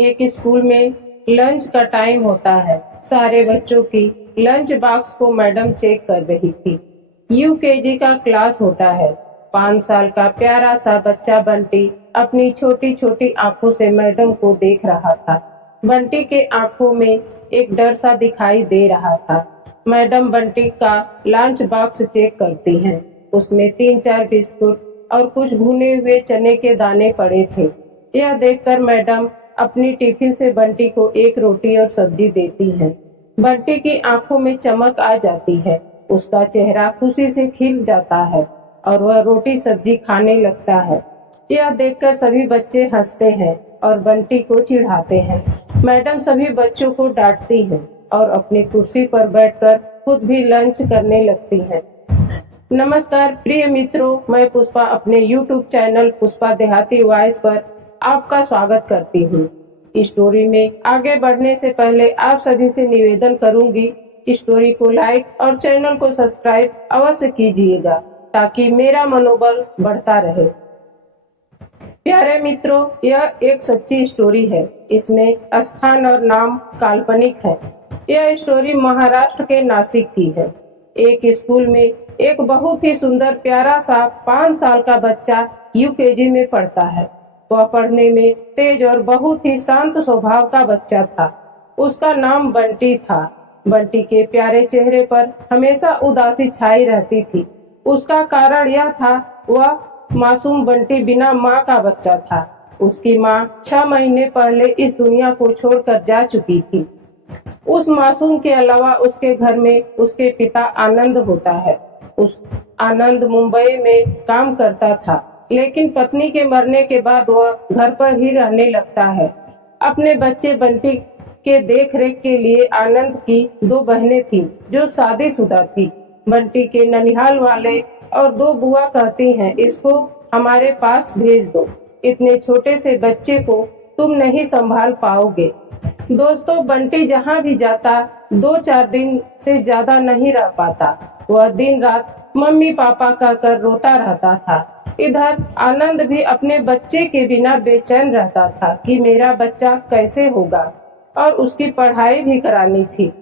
एक स्कूल में लंच का टाइम होता है। सारे बच्चों की लंच बॉक्स को मैडम चेक कर रही थी। यूकेजी का क्लास होता है। 5 साल का प्यारा सा बच्चा बंटी अपनी छोटी छोटी आंखों से मैडम को देख रहा था। बंटी के आंखों में एक डर सा दिखाई दे रहा था। मैडम बंटी का लंच बॉक्स चेक करती हैं। उसमें 3-4 बिस्कुट और कुछ भुने हुए चने के दाने पड़े थे। यह देखकर मैडम अपनी टिफिन से बंटी को एक रोटी और सब्जी देती है। बंटी की आंखों में चमक आ जाती है। उसका चेहरा खुशी से खिल जाता है और वह रोटी सब्जी खाने लगता है। यह देखकर सभी बच्चे हंसते हैं और बंटी को चिढ़ाते हैं। मैडम सभी बच्चों को डांटती है और अपनी कुर्सी पर बैठकर खुद भी लंच करने लगती है। नमस्कार प्रिय मित्रों, मैं पुष्पा अपने YouTube चैनल पुष्पा देहाती वॉइस पर आपका स्वागत करती हूँ। स्टोरी में आगे बढ़ने से पहले आप सभी से निवेदन करूंगी, स्टोरी को लाइक और चैनल को सब्सक्राइब अवश्य कीजिएगा ताकि मेरा मनोबल बढ़ता रहे। प्यारे मित्रों, यह एक सच्ची स्टोरी है। इसमें स्थान और नाम काल्पनिक है। यह स्टोरी महाराष्ट्र के नासिक की है। एक स्कूल में एक बहुत ही सुंदर प्यारा सा 5 साल का बच्चा यूकेजी में पढ़ता है। वह पढ़ने में तेज और बहुत ही शांत स्वभाव का बच्चा था। उसका नाम बंटी था। बंटी के प्यारे चेहरे पर हमेशा उदासी छाई रहती थी। उसका कारण यह था, वह मासूम बंटी बिना माँ का बच्चा था। उसकी माँ 6 महीने पहले इस दुनिया को छोड़कर जा चुकी थी। उस मासूम के अलावा उसके घर में उसके पिता आनंद होता है। उस आनंद मुंबई में काम करता था, लेकिन पत्नी के मरने के बाद वह घर पर ही रहने लगता है। अपने बच्चे बंटी के देखरेख के लिए आनंद की 2 बहनें थीं जो शादीशुदा थी। बंटी के ननिहाल वाले और 2 बुआ कहती हैं, इसको हमारे पास भेज दो। इतने छोटे से बच्चे को तुम नहीं संभाल पाओगे। दोस्तों, बंटी जहाँ भी जाता 2-4 दिन से ज्यादा नहीं रह पाता। वह दिन रात मम्मी पापा कहकर रोता रहता था। इधर आनंद भी अपने बच्चे के बिना बेचैन रहता था कि मेरा बच्चा कैसे होगा, और उसकी पढ़ाई भी करानी थी।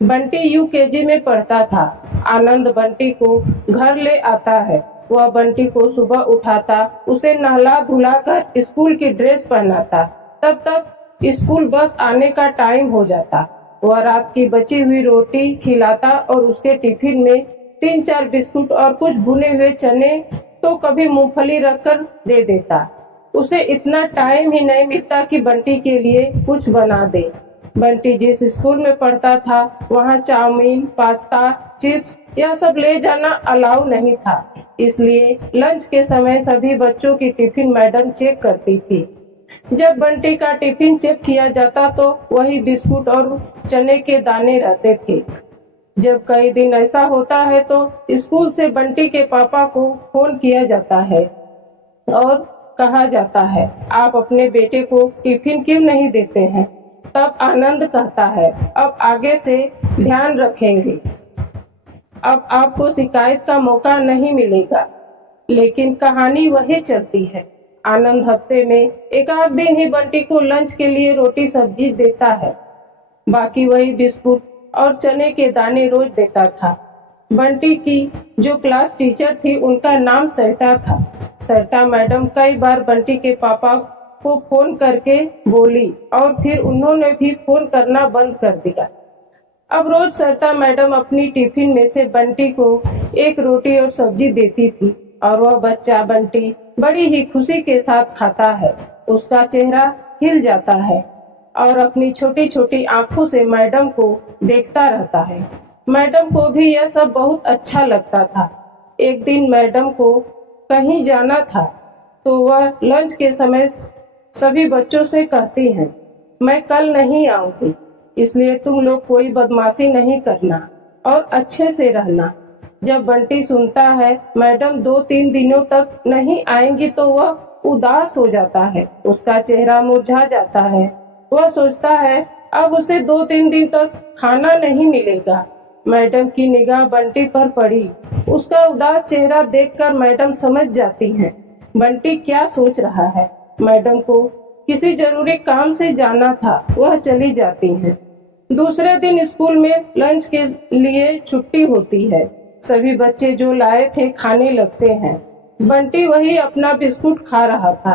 बंटी यूकेजी में पढ़ता था। आनंद बंटी को घर ले आता है। वह बंटी को सुबह उठाता, उसे नहला धुलाकर स्कूल की ड्रेस पहनाता। तब तक स्कूल बस आने का टाइम हो जाता। वह रात की बची हुई रोटी खिलाता और उसके टिफिन में 3-4 बिस्कुट और कुछ भुने हुए चने तो कभी मूंगफली रखकर दे देता। उसे इतना टाइम ही नहीं मिलता कि बंटी के लिए कुछ बना दे। बंटी जिस स्कूल में पढ़ता था वहाँ चाउमीन, पास्ता, चिप्स यह सब ले जाना अलाउ नहीं था। इसलिए लंच के समय सभी बच्चों की टिफिन मैडम चेक करती थी। जब बंटी का टिफिन चेक किया जाता तो वही बिस्कुट और चने के दाने रहते थे। जब कई दिन ऐसा होता है तो स्कूल से बंटी के पापा को फोन किया जाता है और कहा जाता है, आप अपने बेटे को टिफिन क्यों नहीं देते हैं? तब आनंद कहता है, अब आगे से ध्यान रखेंगे। अब आपको शिकायत का मौका नहीं मिलेगा। लेकिन कहानी वही चलती है। आनंद हफ्ते में एक आध दिन ही बंटी को लंच के लिए रोटी सब्जी देता है। बाकी वही बिस्कुट और चने के दाने रोज देता था। बंटी की जो क्लास टीचर थी उनका नाम सरिता था। सरिता मैडम कई बार बंटी के पापा को फोन करके बोली और फिर उन्होंने भी फोन करना बंद कर दिया। अब रोज सरिता मैडम अपनी टिफिन में से बंटी को एक रोटी और सब्जी देती थी और वह बच्चा बंटी बड़ी ही खुशी के साथ खाता है। उसका चेहरा खिल जाता है और अपनी छोटी छोटी आंखों से मैडम को देखता रहता है। मैडम को भी यह सब बहुत अच्छा लगता था। एक दिन मैडम को कहीं जाना था तो वह लंच के समय सभी बच्चों से कहती हैं, मैं कल नहीं आऊंगी, इसलिए तुम लोग कोई बदमाशी नहीं करना और अच्छे से रहना। जब बंटी सुनता है मैडम 2-3 दिनों तक नहीं आएंगी तो वह उदास हो जाता है। उसका चेहरा मुरझा जाता है। वह सोचता है अब उसे 2-3 दिन तक खाना नहीं मिलेगा। मैडम की निगाह बंटी पर पड़ी। उसका उदास चेहरा देखकर मैडम समझ जाती हैं बंटी क्या सोच रहा है। मैडम को किसी जरूरी काम से जाना था, वह चली जाती हैं। दूसरे दिन स्कूल में लंच के लिए छुट्टी होती है। सभी बच्चे जो लाए थे खाने लगते हैं। बंटी वही अपना बिस्कुट खा रहा था,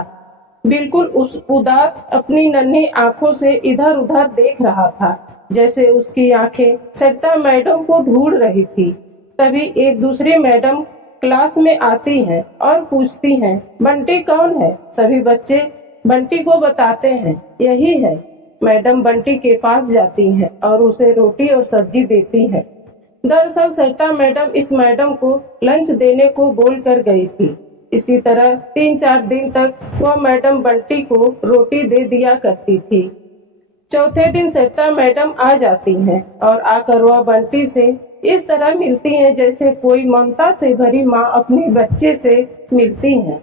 बिल्कुल उदास अपनी नन्ही आंखों से इधर उधर देख रहा था, जैसे उसकी आंखें सरिता मैडम को ढूंढ रही थी। तभी एक दूसरी मैडम क्लास में आती हैं और पूछती हैं, बंटी कौन है? सभी बच्चे बंटी को बताते हैं, यही है। मैडम बंटी के पास जाती हैं और उसे रोटी और सब्जी देती हैं। दरअसल सरिता मैडम इस मैडम को लंच देने को बोल कर गई थी। इसी तरह 3-4 दिन तक वह मैडम बंटी को रोटी दे दिया करती थी। चौथे दिन सरिता मैडम आ जाती हैं और आकर वह बंटी से इस तरह मिलती हैं जैसे कोई ममता से भरी माँ अपने बच्चे से मिलती है।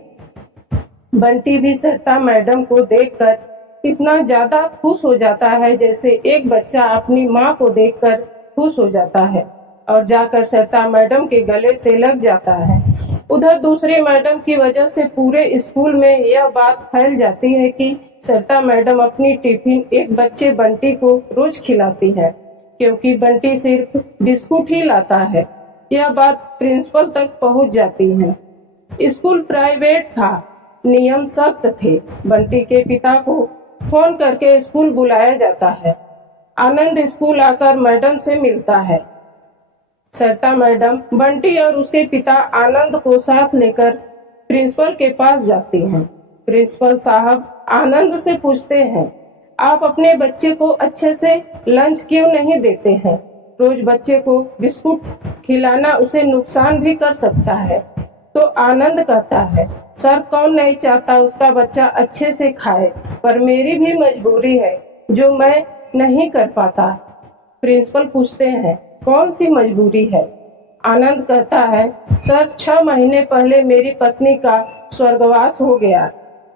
बंटी भी सरिता मैडम को देखकर इतना ज्यादा खुश हो जाता है जैसे एक बच्चा अपनी माँ को देखकर खुश हो जाता है और जाकर सरिता मैडम के गले से लग जाता है। उधर दूसरी मैडम की वजह से पूरे स्कूल में यह बात फैल जाती है कि सरिता मैडम अपनी टिफिन एक बच्चे बंटी को रोज खिलाती है, क्योंकि बंटी सिर्फ बिस्कुट ही लाता है। यह बात प्रिंसिपल तक पहुंच जाती है। स्कूल प्राइवेट था, नियम सख्त थे। बंटी के पिता को फोन करके स्कूल बुलाया जाता है। आनंद स्कूल आकर मैडम से मिलता है। सरिता मैडम बंटी और उसके पिता आनंद को साथ लेकर प्रिंसिपल के पास जाती हैं। प्रिंसिपल साहब आनंद से पूछते हैं, आप अपने बच्चे को अच्छे से लंच क्यों नहीं देते हैं? रोज बच्चे को बिस्कुट खिलाना उसे नुकसान भी कर सकता है। तो आनंद कहता है, सर कौन नहीं चाहता उसका बच्चा अच्छे से खाए, पर मेरी भी मजबूरी है जो मैं नहीं कर पाता। प्रिंसिपल पूछते हैं, कौन सी मजबूरी है? आनंद कहता है, सर 6 महीने पहले मेरी पत्नी का स्वर्गवास हो गया।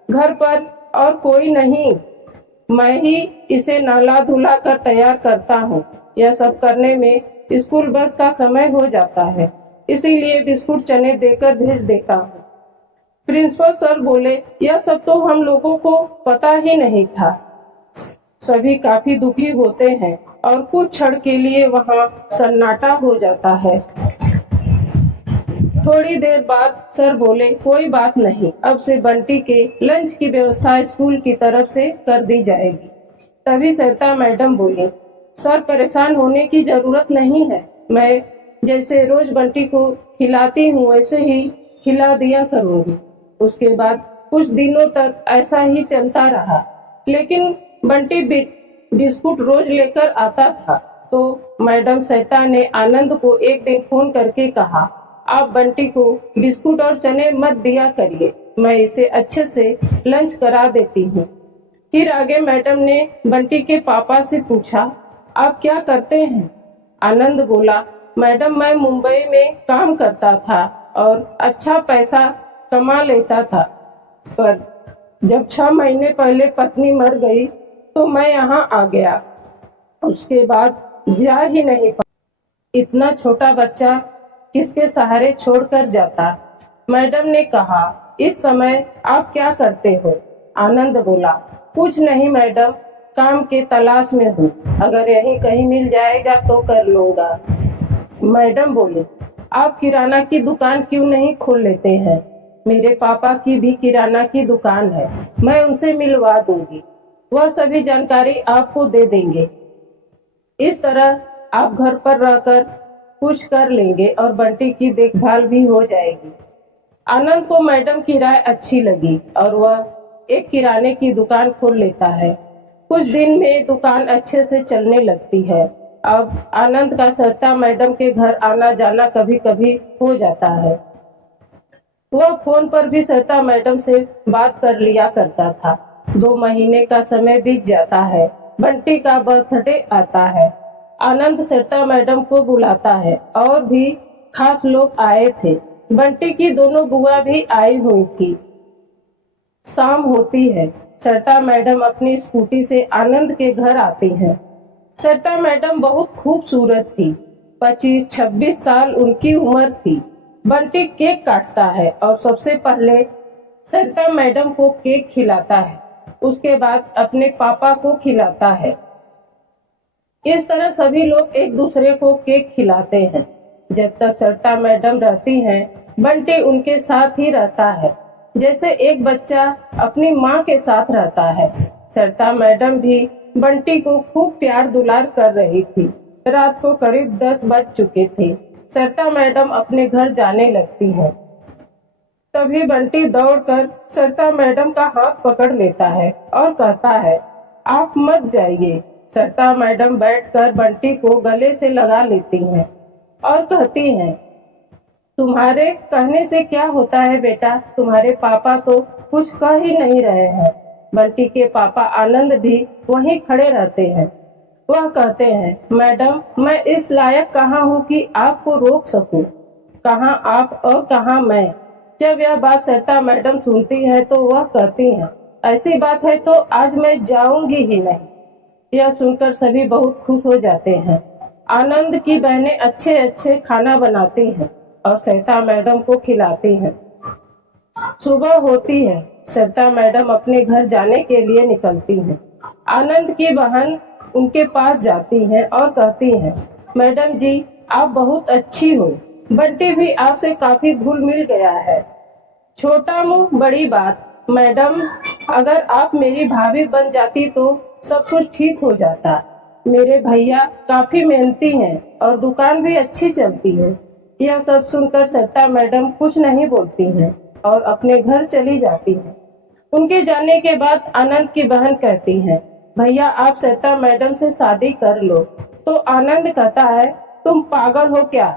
घर पर और कोई नहीं, मैं ही इसे नहला धुला कर तैयार करता हूँ। यह सब करने में स्कूल बस का समय हो जाता है, इसीलिए बिस्कुट चने देकर भेज देता हूँ। प्रिंसिपल सर बोले, यह सब तो हम लोगों को पता ही नहीं था। सभी काफी दुखी होते हैं और कुछ क्षण के लिए वहाँ सन्नाटा हो जाता है। थोड़ी देर बाद सर बोले, कोई बात नहीं, अब से बंटी के लंच की व्यवस्था स्कूल की तरफ से कर दी जाएगी। तभी सरिता मैडम बोली, सर परेशान होने की जरूरत नहीं है, मैं जैसे रोज बंटी को खिलाती हूँ वैसे ही खिला दिया करूँगी। उसके बाद कुछ दिनों तक ऐसा ही चलता रहा, लेकिन बंटी बिस्कुट रोज लेकर आता था। तो मैडम सरिता ने आनंद को एक दिन फोन करके कहा, आप बंटी को बिस्कुट और चने मत दिया करिए, मैं इसे अच्छे से लंच करा देती हूँ। फिर आगे मैडम ने बंटी के पापा से पूछा, आप क्या करते हैं? आनंद बोला, मैडम मैं मुंबई में काम करता था और अच्छा पैसा कमा लेता था, पर जब 6 महीने पहले पत्नी मर गई तो मैं यहाँ आ गया। उसके बाद जा ही नहीं पाया। इतना छोटा बच्चा किसके सहारे छोड़कर जाता? मैडम ने कहा, इस समय आप क्या करते हो? आनंद बोला, कुछ नहीं मैडम, काम के तलाश में हूँ, अगर यहीं कहीं मिल जाएगा तो कर लूंगा। मैडम बोले, आप किराना की दुकान क्यों नहीं खोल लेते हैं? मेरे पापा की भी किराना की दुकान है, मैं उनसे मिलवा दूंगी, वह सभी जानकारी आपको दे देंगे। इस तरह आप घर पर रहकर कुछ कर लेंगे और बंटी की देखभाल भी हो जाएगी। आनंद को मैडम की राय अच्छी लगी और वह एक किराने की दुकान खोल लेता है। कुछ दिन में दुकान अच्छे से चलने लगती है। अब आनंद का सरिता मैडम के घर आना जाना कभी कभी हो जाता है। वह फोन पर भी सरिता मैडम से बात कर लिया करता था। 2 महीने का समय बीत जाता है। बंटी का बर्थडे आता है। आनंद सरिता मैडम को बुलाता है और भी खास लोग आए थे। बंटी की दोनों बुआ भी आई हुई थी। शाम होती है। सरिता मैडम अपनी स्कूटी से आनंद के घर आती हैं। सरिता मैडम बहुत खूबसूरत थी। 25-26 साल उनकी उम्र थी। बंटी केक काटता है और सबसे पहले सरिता मैडम को केक खिलाता है। उसके बाद अपने पापा को खिलाता है। इस तरह सभी लोग एक दूसरे को केक खिलाते हैं। जब तक सरिता मैडम रहती हैं, बंटी उनके साथ ही रहता है, जैसे एक बच्चा अपनी माँ के साथ रहता है। सरिता मैडम भी बंटी को खूब प्यार दुलार कर रही थी। रात को करीब 10 बज चुके थे। सरिता मैडम अपने घर जाने लगती है। तभी बंटी दौड़कर सरिता मैडम का हाथ पकड़ लेता है और कहता है, आप मत जाइए। सरिता मैडम बैठकर बंटी को गले से लगा लेती हैं और कहती हैं, तुम्हारे कहने से क्या होता है बेटा, तुम्हारे पापा तो कुछ कह ही नहीं रहे हैं। बंटी के पापा आनंद भी वहीं खड़े रहते हैं। वह कहते हैं, मैडम मैं इस लायक कहाँ हूँ कि आपको रोक सकूं? कहाँ आप और कहाँ मैं। जब यह बात सरिता मैडम सुनती है तो वह कहती हैं, ऐसी बात है तो आज मैं जाऊंगी ही नहीं। यह सुनकर सभी बहुत खुश हो जाते हैं। आनंद की बहनें अच्छे अच्छे खाना बनाती हैं और सरिता मैडम को खिलाती हैं। सुबह होती है। सरिता मैडम अपने घर जाने के लिए निकलती हैं। आनंद की बहन उनके पास जाती हैं और कहती हैं, मैडम जी आप बहुत अच्छी हो। बंटी भी आपसे काफी घुल मिल गया है। छोटा मुंह बड़ी बात। मैडम अगर आप मेरी भाभी बन जाती तो सब कुछ ठीक हो जाता। मेरे भैया काफी मेहनती हैं और दुकान भी अच्छी चलती है। यह सब सुनकर सरिता मैडम कुछ नहीं बोलती हैं और अपने घर चली जाती हैं। उनके जाने के बाद आनंद की बहन कहती है, भैया आप सरिता मैडम से शादी कर लो। तो आनंद कहता है, तुम पागल हो क्या?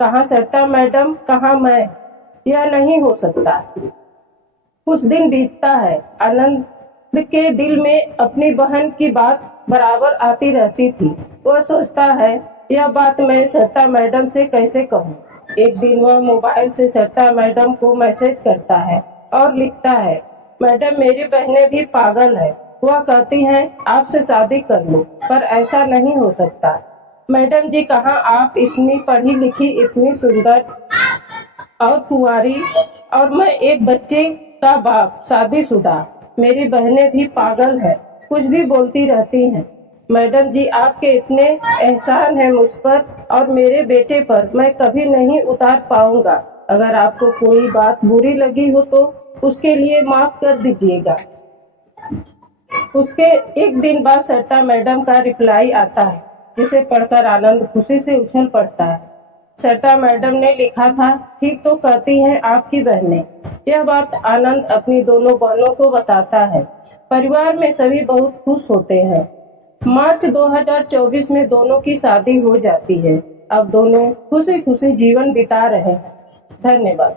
कहाँ सरिता मैडम कहाँ मैं, यह नहीं हो सकता। कुछ दिन बीतता है। आनंद के दिल में अपनी बहन की बात बराबर आती रहती थी। वह सोचता है, यह बात मैं सरिता मैडम से कैसे कहूँ। एक दिन वह मोबाइल से सरिता मैडम को मैसेज करता है और लिखता है, मैडम मेरी बहनें भी पागल है। वह कहती हैं आपसे शादी कर लो, पर ऐसा नहीं हो सकता। मैडम जी कहाँ आप इतनी पढ़ी लिखी, इतनी सुंदर और कुंवारी, और मैं एक बच्चे का बाप, शादीशुदा। मेरी बहनें भी पागल है, कुछ भी बोलती रहती हैं। मैडम जी आपके इतने एहसान है मुझ पर और मेरे बेटे पर, मैं कभी नहीं उतार पाऊंगा। अगर आपको कोई बात बुरी लगी हो तो उसके लिए माफ कर दीजिएगा। उसके एक दिन बाद सरिता मैडम का रिप्लाई आता है, जिसे पढ़कर आनंद खुशी से उछल पड़ता है। सरिता मैडम ने लिखा था, ठीक तो कहती हैं आपकी बहनें। यह बात आनंद अपनी दोनों बहनों को बताता है। परिवार में सभी बहुत खुश होते हैं। मार्च 2024 में दोनों की शादी हो जाती है। अब दोनों खुशी खुशी जीवन बिता रहे हैं। धन्यवाद।